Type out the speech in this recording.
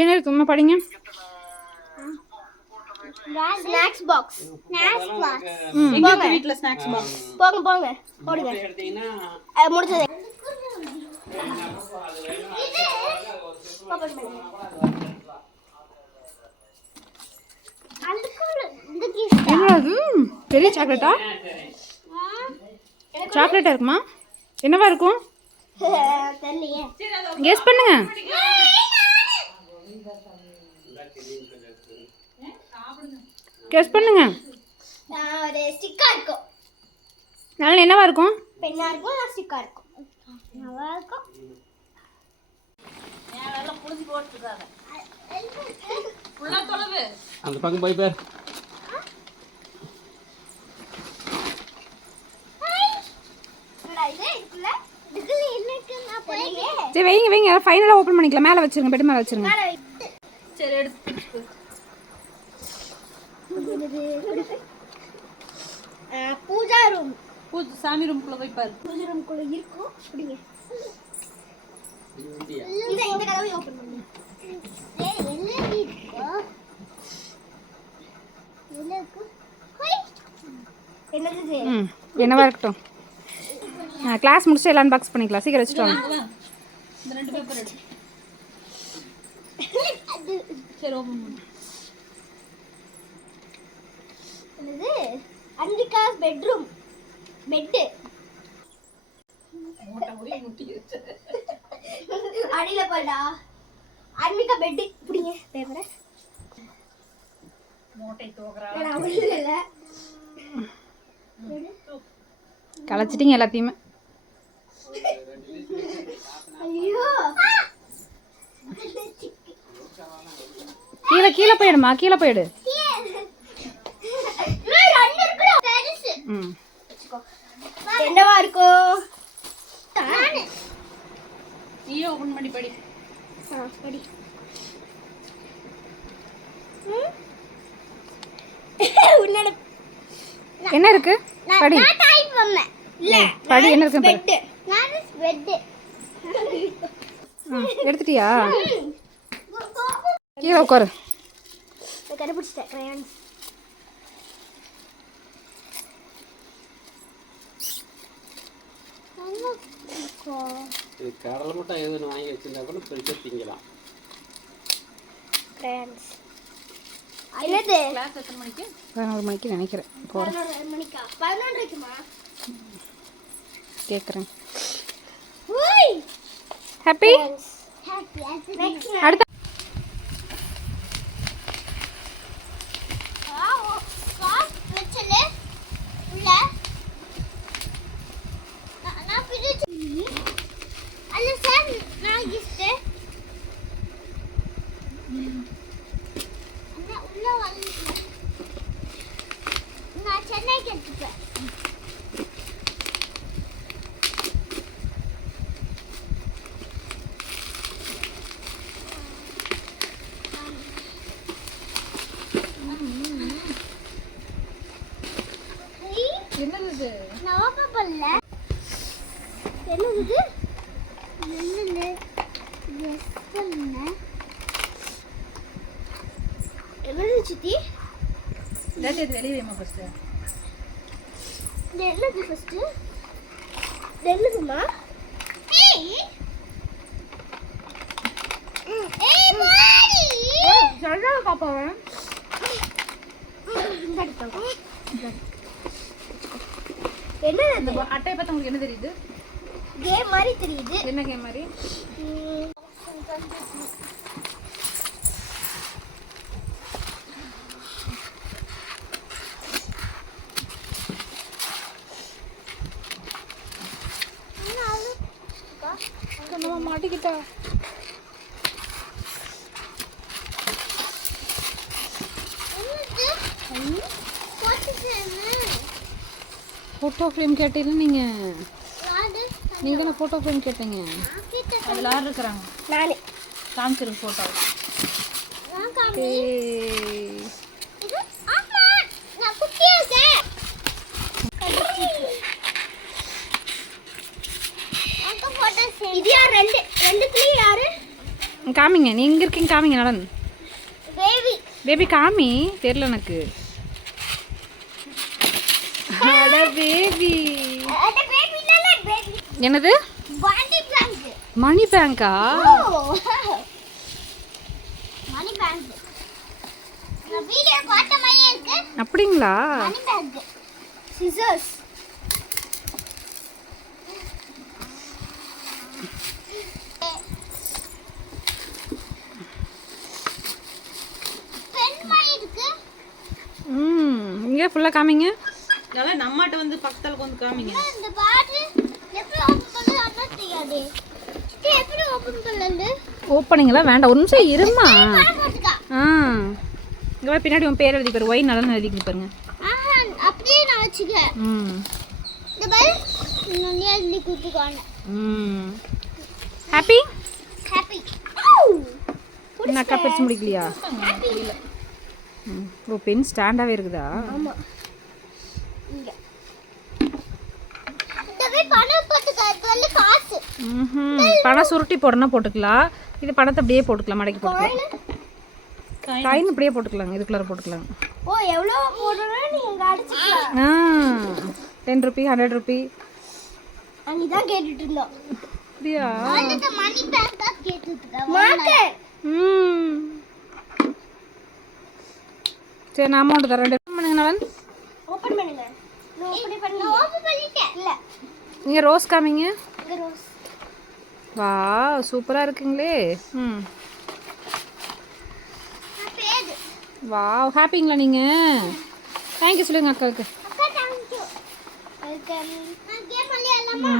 என்ன இருக்குமா படிங்க. Snacks box. எங்க வீட்ல ஸ்நாக்ஸ் பாக்ஸ். போங்க போடுங்க. முடிஞ்சது. என்னது பெரிய சாக்லேட்டா? சாக்லேட்டா இருக்குமா? என்னவா இருக்கும்? தெரியலையே. கெஸ் பண்ணுங்க. கெஸ் பண்ணுங்க. ஒரு ஸ்டிக்கா இருக்கும். நல்ல என்னவா இருக்கும்? பென்னா இருக்கும், ஸ்டிக்கா இருக்கும். நல்லா இருக்கும். ஏன் புளிஞ்சு போட்டுருக்காங்க. ஃபுல்லா தொலைவு. அந்த பக்கம் போய் பார். சரி வைங்க ஃபைனலாக ஓப்பன் பண்ணிக்கலாம். மேலே வச்சிருங்க, பெட் மேலே வச்சிருங்க. சரி எடுத்து பூஜா ரூம். சாமி ரூம்குள்ள போய் பாரு. பூஜா ரூம்குள்ள இருக்கும். அப்படிங்க. இந்த கதவை ஓபன் பண்ணு. என்னவா இருக்கட்டும். கிளாஸ் முடிச்சு எல்லாம் பாக்ஸ் பண்ணிக்கலாம். சீக்கிரம் வச்சுட்டு வாங்க. இந்த ரெண்டு பேப்பர் எடு. சரி ஓபன் பண்ணு. என்னது? அன்விகாஸ் பெட்ரூம். பெட். மோட்டா போய் முட்டி வச்சு. அடியில போடா. அன்விகா பெட் புடிங்க பேப்பரை. மோட்டை தோகறா. நான் இல்ல. கலச்சிட்டீங்க எல்லாத்தையுமே. ஐயோ. கீழே போயிடுமா, கீழே போயிடு. என்னவா இருக்கும்? நீயே ஓபன் பண்ணி படி. படி. உன்னோட என்ன இருக்கு? படி. நான் டைப் பண்ணேன். இல்ல படி என்ன இருக்கு? பெட். நான் பெட். எடுத்துட்டியா? கீழே உட்காரு. கண்டுபிடிச்சிட்டேன். கிரையான்ஸ். இது கடலை மட்டும் எதுன்னு வாங்கி வச்சிருந்தா கூட பெருசாக திங்கலாம். கிரையான்ஸ். என்னது? கிளாஸ் எத்தனை மணிக்கு? 11 மணிக்கு நினைக்கிறேன். போகிறேன். 11 மணிக்கா? 11:00க்குமா? கேட்குறேன். ஓய் ஹாப்பி. அடுத்த சென்னைக்கு எடுத்துப்பேன். என்னது? நவப்பல்ல. என்னது? என்னது? எஸ் பண்ண. என்னது சித்தி? லேட் இது வெளிய வைமா ஃபர்ஸ்ட். என்னது ஃபர்ஸ்ட்? என்னதுமா? ஏய். ஏய் மாரி. சொல்றா பாப்பாவே. என்னது? அந்த அட்டையை பார்த்து உங்களுக்கு என்ன தெரியுது? கேம் மாதிரி தெரியுது. என்ன கேம் மாதிரி? நம்ம மாட்டிக்கிட்டா. ஃபோட்டோ ஃப்ரேம் கேட்டீங்க நீங்கள். நீங்கள் தானே ஃபோட்டோ ஃப்ரேம் கேட்டீங்க. அதில் யார் இருக்கிறாங்க? நானே காமிச்சிருங்க ஃபோட்டோ. போட்டோ இது யார் ரெண்டுத்துலயும் யாரு காமிங்க நீ இங்கே இருக்கீங்க காமிங்க நடன் பேபி பேபி காமி தெரியல எனக்கு அட பேபி அட பேபி இல்ல பேபி என்னது பாண்டி பேங்க் மணி பேங்கா மணி பேங்க் நான் வீடியோ பார்த்த மாதிரியே இருக்கு அப்படிங்களா மணி பேங்க் சிசர்ஸ் பென் மாதிரி இருக்கு இங்கே ஃபுல்லாக காமிங்க அதெல்லாம் நம்மகிட்ட வந்து பக்கத்துல வந்து காமிங்க. இந்த பாட்டில் எப்படி ஓபன் பண்ணலாம்னு தெரியாது இது எப்படி ஓபன் பண்ணலன்னு ஓப்பனிங்களா வேண்டாம் ஒரு நிமிஷம் இருமா போட்டுக்கா ஆ இங்கே பின்னாடி உன் பேர் எழுதி பாரு ஒய் நல்லா எழுதிக்கு பாருங்க ஆஹா அப்படியே நான் வச்சுக்க ம் இந்த பால் நான் எழுதி குத்துக்கான ஹாப்பி ஹாப்பி என்ன அக்கா பிரிச்சு முடிக்கலையா ஓ பென் ஸ்டாண்டாகவே இருக்குதா ஆமா இங்க இந்த பணம் போட்டுக்க இது வந்து காசு பணம் சுருட்டி போடணும்னா போட்டுக்கலாம் இது பணத்தை அப்படியே போட்டுக்கலாம் மடக்கி போட்டுக்கலாம் காயின் அப்படியே போட்டுக்கலாங்க இதுக்குள்ளார போட்டுக்கலாம் ஓ எவ்வளவு போடுறோம் நீ இங்க அடிச்சுக்கலாம் 10 ரூபி 100 ரூபி நீ தான் கேட்டுட்டு இருந்தோம் அப்படியா அந்த மணி பேக் தான் கேட்டுட்டு இருக்க மாட்டேன் சரி நான் அமௌண்ட் தரேன் பண்ணுங்க நலன் ஓபன் பண்ணுங்க நான் ஓபன் பண்ணிட்டேன் இல்ல நீங்கள் ரோஸ் காமிங்க இங்க ரோஸ் வா சூப்பராக இருக்குங்களே பேது வா ஹாப்பிங்களா நீங்கள் தேங்க்யூ சொல்லுங்க அக்காவுக்கு அக்கா தேங்க் யூ வெல்கம் நான் கேம் பண்ணி எல்லாமா